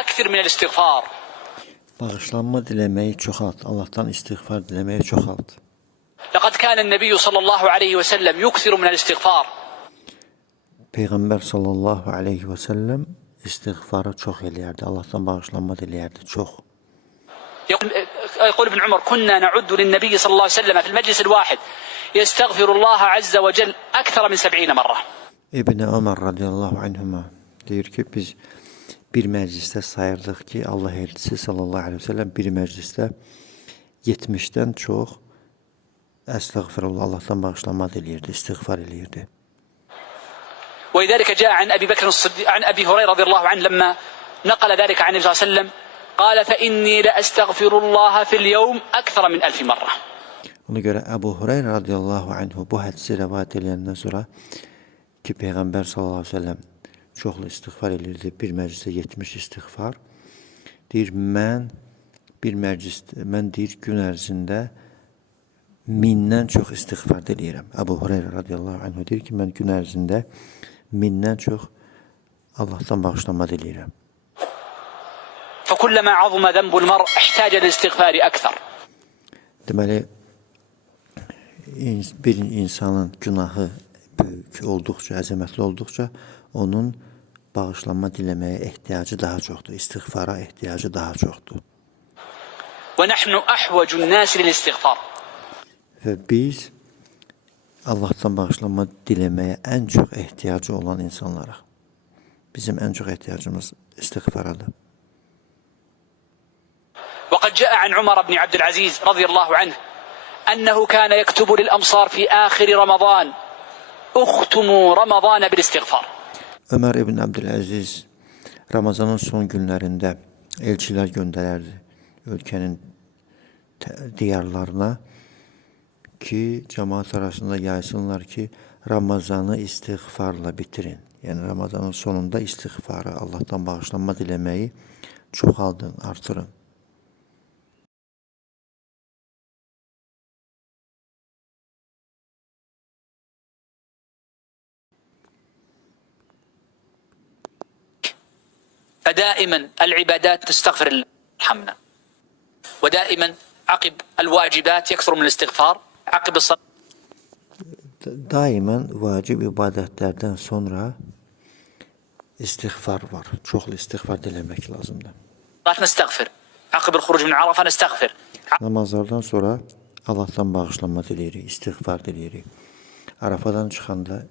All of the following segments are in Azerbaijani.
أكثر من الاستغفار. Bağışlanma dilemeyi çoxalt. Allah'tan istiğfar dilemeyi çoxalt. لقد كان النبي صلى الله عليه وسلم يكثر من الاستغفار. Peygamber sallallahu aleyhi ve sellem istiğfarı çok eləyərdi. Allah'tan bağışlanma diləyərdi. Çox. يقول ابن عمر كنا نعد للنبي صلى الله عليه وسلم في المجلس الواحد يستغفر الله عز وجل أكثر من 70 مرة. İbn Ömer radiyallahu anhuma deyir ki biz bir məclisdə sayırdıq ki Allah elçisi sallallahu aleyhi ve sellem bir məclisdə 70'den çox estağfirullah Allah'tan bağışlanma diləyirdi, istiğfar eləyirdi. ولذلك جاء عن أبي بكر الصديق عن أبي هريرة رضي الله عنه لما نقل ذلك عن النبي صلى الله عليه وسلم قال فإني لأستغفر الله في اليوم أكثر من 1000 مرة. Ona görə Əbu Hureyra radiyallahu anhu bu hədisi rəvayət edəndən sonra ki Peyğəmbər sallallahu aleyhi ve sellem çoxlu istiğfar edirdi. Bir məclisdə 70 istiğfar. Deyir mən deyir gün ərzində 1000'dən çox istiğfar eləyirəm. Əbu Hureyra radiyallahu anhu deyir ki mən gün ərzində 1000'dən çox Allah'tan bağışlanma diləyirəm. فكلما عظم ذنب المرء احتاج للاستغفار أكثر. Deməli bir insanın günahı böyük olduqca, əzəmətli olduqca onun bağışlanma diləməyə ehtiyacı daha çoxdur, istiğfara ehtiyacı daha çoxdur. ونحن أحوج الناس للاستغفار. Və biz Allah'tan bağışlanma diləməyə ən çox ehtiyacı olan insanlarıq. Bizim ən çox ehtiyacımız istiğfaradır. وقد جاء عن عمر بن عبد العزيز رضي الله عنه أنه كان يكتب للأمصار في آخر رمضان اختموا رمضان بالاستغفار. Ömer ibn Abdülaziz Ramazanın son günlərində elçilər göndərərdi ölkənin diyarlarına ki cemaat arasında yaysınlar ki Ramazanı istiğfarla bitirin. Yəni Ramazanın sonunda istiğfarı, Allah'tan bağışlanma diləməyi çoxaldın, artırın. فدائما العبادات تستغفر الله يرحمنا. ودائما عقب الواجبات يكثر من الاستغفار. عقب الصلاة Daimən vacib ibadətlərdən sonra istiğfar var. Çoxlu istiğfar diləmək lazımdır. نستغفر. عقب الخروج من عرفة نستغفر. Namazlardan sonra Allah'tan bağışlanma diləyirik, istiğfar diləyirik. Arafadan çıxanda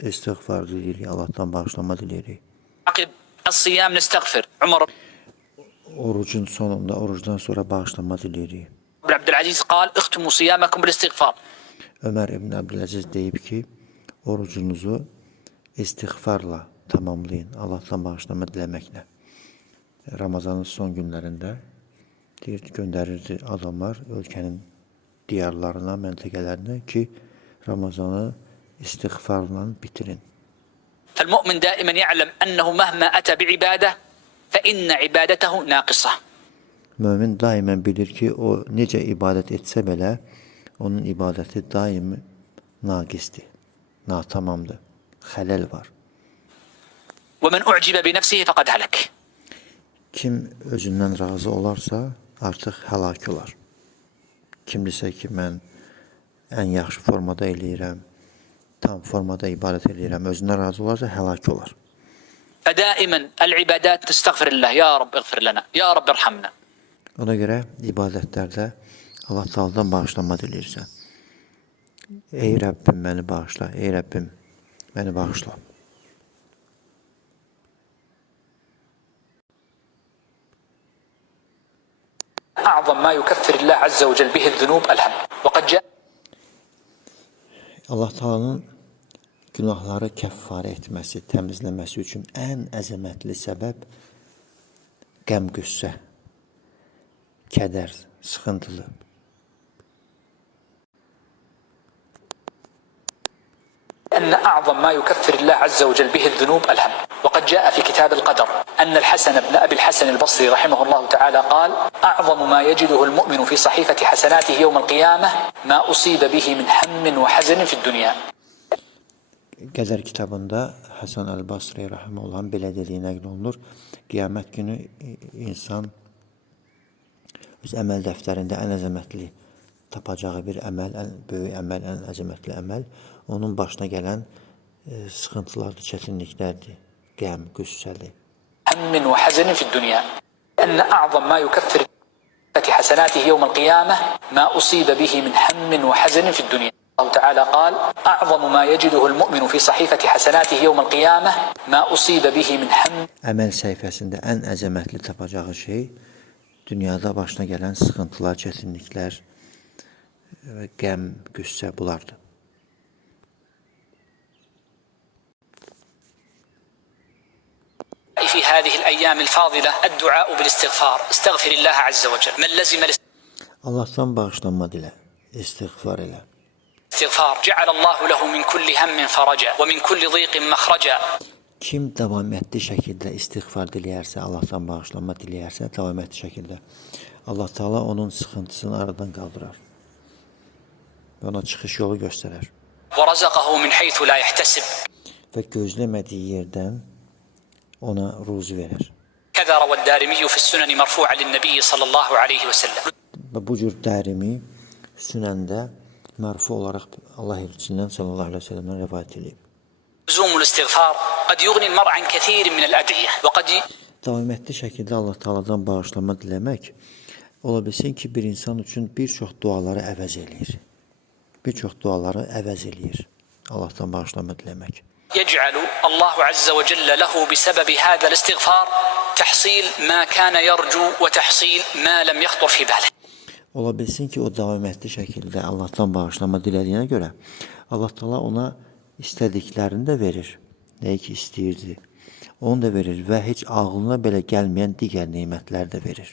istiğfar diləyirik, Allah'tan bağışlanma diləyirik. عقب الصيام نستغفر. عمر Orucun sonunda, orucdan sonra bağışlanma diləyirik. بن عبد العزيز قال اختموا صيامكم بالاستغفار. Ömer ibn Abdülaziz deyib ki, orucunuzu istiğfarla tamamlayın, Allah'tan bağışlanma diləməklə. Ramazanın son günlərində göndərirdi adamlar ölkənin diyarlarına, məntəqələrinə ki, Ramazanı istiğfarla bitirin. فالمؤمن دائما يعلم أنه مهما أتى بعبادة فإن عبادته ناقصة. Mömin daimən bilir ki, o necə ibadət etsə belə, onun ibadəti daim naqisdir, natamamdır, xələl var. ومن أعجب بنفسه فقد هلك. Kim özündən razı olarsa, artıq həlak olar. Kim desə ki, mən ən yaxşı formada eləyirəm, tam formada ibadət eləyirəm, özündən razı olarsa həlak olar. فدائما العبادات تستغفر الله يا رب اغفر لنا يا رب ارحمنا. Ona görə ibadətlərdə Allah Taala'dan bağışlanma diləyirsən. Ey Rəbbim məni bağışla, ey Rəbbim məni bağışla. أعظم ما يكفر الله عز وجل به الذنوب الهم. وقد جاء Allah Taala'nın günahları kəffarə etməsi, təmizləməsi üçün ən əzəmətli səbəb qəm, qüssə, kədər, sıxıntılı. أن أعظم ما يكفر الله عز وجل به الذنوب الهم. وقد جاء في كتاب القدر أن الحسن بن أبي الحسن البصري رحمه الله تعالى قال أعظم ما يجده المؤمن في صحيفة حسناته يوم القيامة ما أصيب به من هم وحزن في الدنيا. Qədər kitabında Həsən Əl-Basri rahimehullahın belə dediyi nəql olunur. Qiyamət günü insan öz əməl dəftərində ən əzəmətli tapacağı bir əməl, ən böyük əməl, ən əzəmətli əməl onun başına gələn sıxıntılardır, çətinliklərdir, qəm, qüssəli. هم وحزن في الدنيا أن أعظم ما يكفر حسناته يوم القيامة ما أصيب به من هم وحزن في الدنيا. الله تعالى قال أعظم ما يجده المؤمن في صحيفة حسناته يوم القيامة ما أصيب به من هم. Əməl səhifəsində ən əzəmətli tapacağı şey dünyada başına gələn sıxıntılar, çətinliklər, qəm, qüssə bulardır. في هذه الأيام الفاضلة الدعاء بالاستغفار استغفر الله عز وجل من لزم Allah'tan bağışlanma dilə, istiğfar elə. الاستغفار جعل الله له من كل هم فرجا ومن كل ضيق مخرجا. Kim davam etdiği şəkildə istiğfar diləyərsə, Allah'tan bağışlanma diləyərsə, davam etdiği şəkildə Allah Teala onun sıxıntısını aradan qaldırar. Və ona çıxış yolu göstərər. ورزقه من حيث لا يحتسب. Və gözləmədiyi yerdən ona ruzi verir. كذا روى الدارمي في السنن مرفوعا للنبي صلى الله عليه وسلم. Və bu cür dərimi sünəndə mərfu olaraq Allah elçisindən sallallahu aleyhi ve sellem'dən rivayet edilib. لزوم الاستغفار قد يغني المرء عن كثير من الأدعية وقد Davam etdiği şəkildə Allah Taala'dan bağışlanma diləmək ola bilsin ki, bir insan üçün bir çox duaları əvəz eləyir. Bir çox duaları əvəz eləyir. Allah'tan bağışlanma diləmək. يجعل الله عز وجل له بسبب هذا الاستغفار تحصيل ما كان يرجو وتحصيل ما لم يخطر في باله. Ola bilsin ki, o davam etdiği şəkildə Allah'tan bağışlanma dilədiyinə görə Allah Taala ona istədiklərini də verir. Nəyi ki istəyirdi, onu da verir və heç ağlına belə gəlməyən digər nemətlər də verir.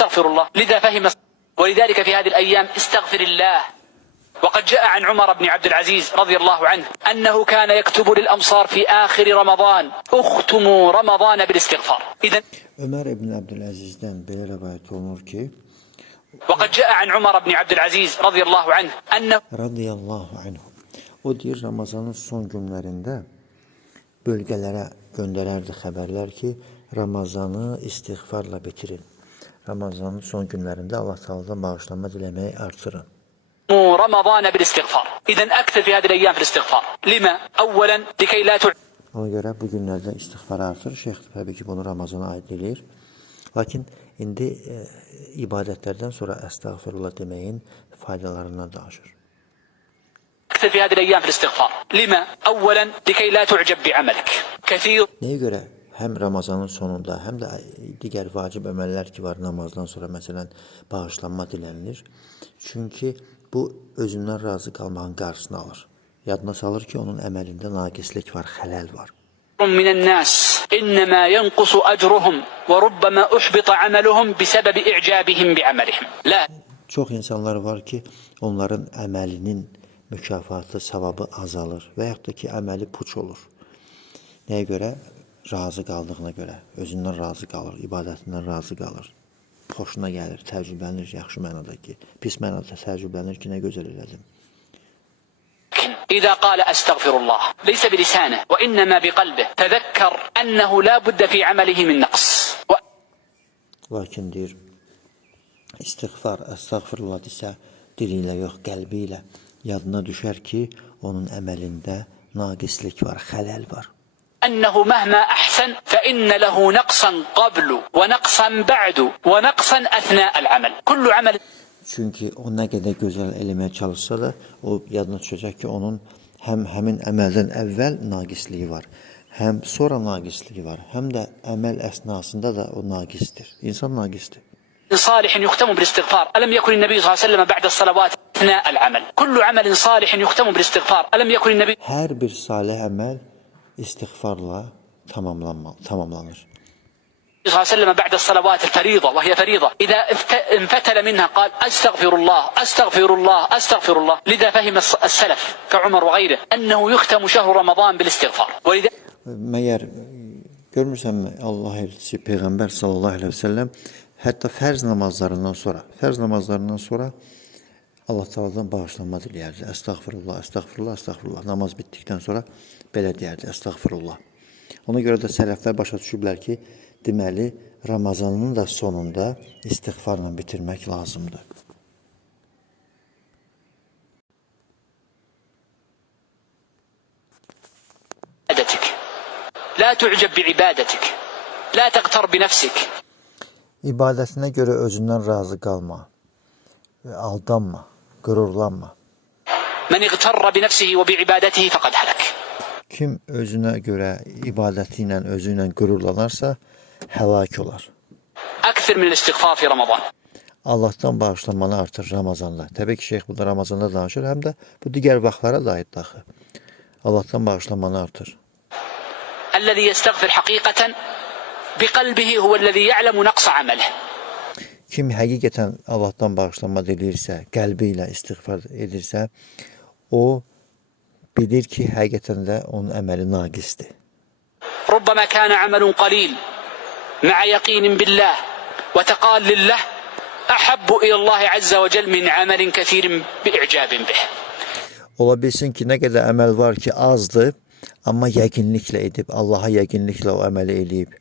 استغفر الله لذا فهم ولذلك في هذه الأيام استغفر الله. وقد جاء عن عمر بن عبد العزيز رضي الله عنه أنه كان يكتب للأمصار في آخر رمضان اختموا رمضان بالاستغفار. إذن Ömer ibn Abdülaziz'dən belə rivayet olunur ki, وقد جاء عن عمر بن عبد العزيز رضي الله عنه أنه radiyallahu anhu, o deyir Ramazanın son günlərində bölgələrə göndərərdi xəbərlər ki, Ramazanı istiğfarla bitirin. Ramazanın son günlərində Allah Taala'dan bağışlanma diləməyi artırın. رمضان بالاستغفار. إذن أكثر في هذه الأيام في الاستغفار. لما؟ أولا لكي لا Ona görə bu günlərdə istiğfar artır. Şeyx təbii ki, bunu Ramazana aid eləyir. Lakin indi ibadətlərdən sonra əstəğfirullah deməyin faydalarından danışır. أكثر في هذه الأيام في الاستغفار. لما؟ أولا لكي لا تعجب بعملك. كثير Nəyə görə? Həm Ramazanın sonunda, həm də digər vacib əməllər ki var namazdan sonra, məsələn, bağışlanma dilənilir. Çünki bu özündən razı qalmağın qarşısını alır. Yadına salır ki, onun əməlində naqislik var, xələl var. من الناس إنما ينقص أجرهم وربما أحبط عملهم بسبب إعجابهم بعملهم. لا. Çox insanlar var ki, onların əməlinin mükafatı, savabı azalır və yaxud da ki, əməli puç olur. Nəyə görə? Razı qaldığına görə, özündən razı qalır, ibadətindən razı qalır. Xoşuna gəlir, təcrübələnir, yaxşı mənada ki, pis mənada təcrübələnir ki, nə gözəl elədim. إذا قال أستغفر الله ليس بلسانه وإنما بقلبه تذكر أنه لا بد في عمله من نقص. Lakin deyir, istiğfar, əstəğfirullah desə, dili ilə yox, qəlbi ilə yadına düşər ki, onun əməlində naqislik var, xələl var. أنه مهما أحسن فإن له نقصا قبل ونقصا بعد ونقصا أثناء العمل. كل عمل. Çünki o nə qədər gözəl eləməyə çalışsa da, o yadına düşəcək ki, onun həm həmin əməldən əvvəl naqisliyi var, həm sonra naqisliyi var, həm də əməl əsnasında da o naqisdir. İnsan naqisdir. صالح يختم بالاستغفار. ألم يكن النبي صلى الله عليه وسلم بعد الصلوات أثناء العمل. كل عمل صالح يختم بالاستغفار. ألم يكن النبي Hər bir salih əməl istiğfarla tamamlanır. صلى الله عليه وسلم بعد الصلوات الفريضة وهي فريضة إذا انفتل منها قال أستغفر الله أستغفر الله أستغفر الله. لذا فهم السلف كعمر وغيره أنه يختم شهر رمضان بالاستغفار. Məyər görmürsənmi Allah elçisi Peyğəmbər sallallahu aleyhi ve sellem Hətta fərz namazlarından sonra Allah Taala'dan bağışlanma diləyərdi. Əstəğfirullah, əstəğfirullah, əstəğfirullah. Namaz bitdikdən sonra belə deyərdi, əstəğfirullah. Ona görə də sələflər başa düşüblər ki, deməli, Ramazanın da sonunda istiğfarla bitirmək lazımdır. La tu'cab bi'ibadetik. La taqtar bi nefsik. İbadətinə görə özündən razı qalma. Aldanma, qürurlanma. Men iqtarra bi nefsihi ve bi'ibadetihi faqad halak. Kim özünə görə ibadəti ilə, özü ilə qürurlanarsa, həlak olar. Akthar min al-istighfar fi Ramazan. Allahdan bağışlanmanı artır Ramazanda. Təbii ki, şeyx burada Ramazanda danışır, həm də bu digər vaxtlara da aid daxı. Allahdan bağışlanmanı artır. الذي يستغفر حقيقة بقلبه هو الذي يعلم نقص عمله. Kim həqiqətən Allahdan bağışlanma diləyirsə, qəlbi ilə istiğfar edirsə, o bilir ki, həqiqətən də onun əməli naqisdir. ربما كان عمل قليل مع يقين بالله وتقال لله أحب إلى الله عز وجل من عمل كثير بإعجاب به. Ola bilsin ki, nə qədər əməl var ki, azdır, amma yəqinliklə edib, Allaha yəqinliklə o əməli eləyib.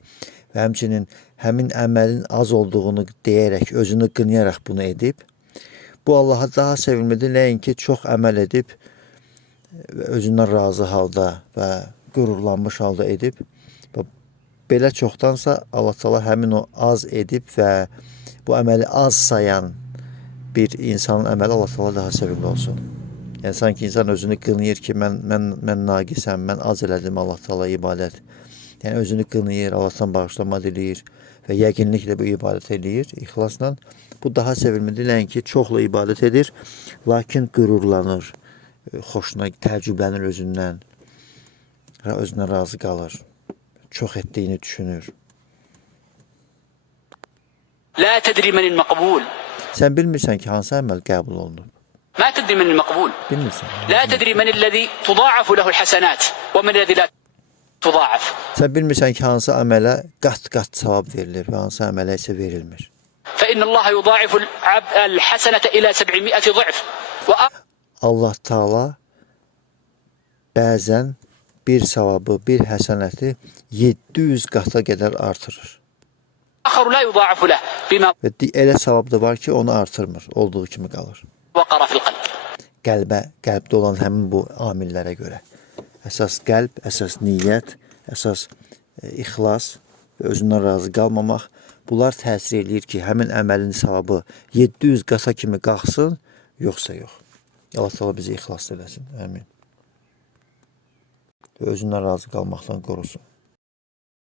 Və həmçinin həmin əməlin az olduğunu deyərək, özünü qınayaraq bunu edib. Bu Allaha daha sevimlidir, nəinki çox əməl edib, özündən razı halda və qürurlanmış halda edib. Belə çoxdansa Allah Teala həmin o az edib və bu əməli az sayan bir insanın əməli Allah Teala daha sevimli olsun. Yəni sanki insan özünü qınayır ki, mən naqisəm, mən az elədim Allah Teala ibadət. Yəni özünü qınayır, Allahdan bağışlanma diləyir və yəqinliklə bu ibadət eləyir, ixlasla. Bu daha sevimlidir, nəinki çoxlu ibadət edir, lakin qürurlanır, xoşuna təəccüblənir özündən, özünə razı qalır, çox etdiyini düşünür. La tedri menil maqbul. Sən bilmirsən ki, hansı əməl qəbul olunub? ما تدري من المقبول. لا تدري من الذي تضاعف له الحسنات ومن الذي لا تضاعف. Sən bilmirsən ki, hansı əmələ qat-qat savab verilir və hansı əmələ isə verilmir. فإن الله يضاعف الحسنة إلى 700 ضعف. Allah Taala bəzən bir savabı, bir həsənəti 700 qata qədər artırır. آخر لا يضاعف له بما Və elə savab da var ki, onu artırmır, olduğu kimi qalır. وقر في القلب. Qəlbdə olan həmin bu amillərə görə. Əsas qəlb, əsas niyyət, əsas ixlas və özündən razı qalmamaq. Bunlar təsir eləyir ki, həmin əməlin savabı 700 qasa kimi qalxsın, yoxsa yox. Allah Teala bizi ixlaslı eləsin. Əmin. Və özündən razı qalmaqdan qorusun.